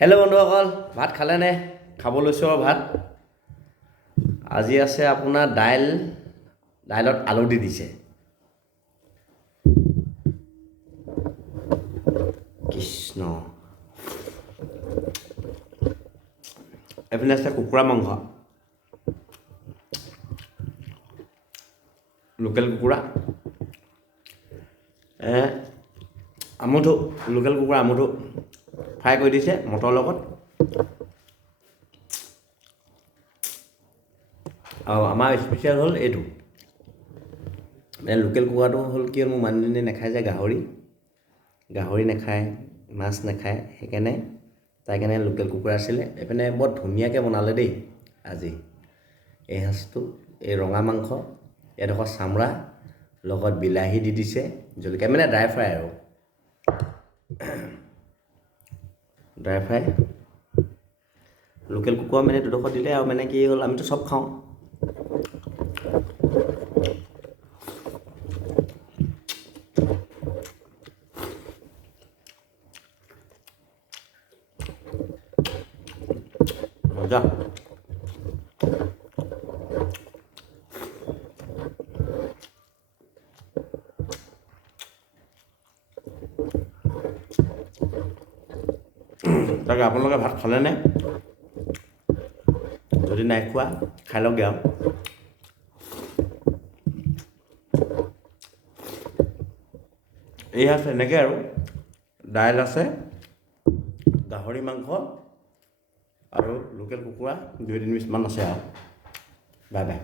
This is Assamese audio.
হেল্ল' বন্ধুসকল, ভাত খালেনে? খাব লৈছোঁ আৰু ভাত। আজি আছে আপোনাৰ দাইলত আলু দি দিছে। কৃষ্ণ। এইপিনে আছে কুকুৰা মাংস, লোকেল কুকুৰা, লোকেল কুকুৰা আমঠু ফ্ৰাই কৰি দিছে মটৰ লগত। আৰু আমাৰ স্পেচিয়েল হ'ল এইটো, লোকেল কুকুৰাটো হ'ল কি, মোৰ মানুহজনীয়ে নাখায় যে গাহৰি নাখায়, মাছ নাখায়, সেইকাৰণে তাই কাৰণে লোকেল কুকুৰা আছিলে। এইপিনে বৰ ধুনীয়াকৈ বনালে দেই আজি এই সাঁজটো। এই ৰঙা মাংস, এডোখৰ চামৰা লগত বিলাহী দি দিছে, জলকীয়া, মানে ড্ৰাই ফ্ৰাই আৰু ড্ৰাই ফ্ৰাই। লোকেল কুকুৰা মানে দুডোখৰ দিলে, আৰু মানে কি হ'ল, আমিতো চব খাওঁ। মজা। তাকে আপোনালোকে ভাত খালেনে? যদি নাই খোৱা, খাই লওকগৈ আৰু। এই আছে এনেকৈ আৰু দাইল আছে, গাহৰি মাংস আৰু লোকেল কুকুৰা 2-3 পিছমান আছে আৰু। Bye bye.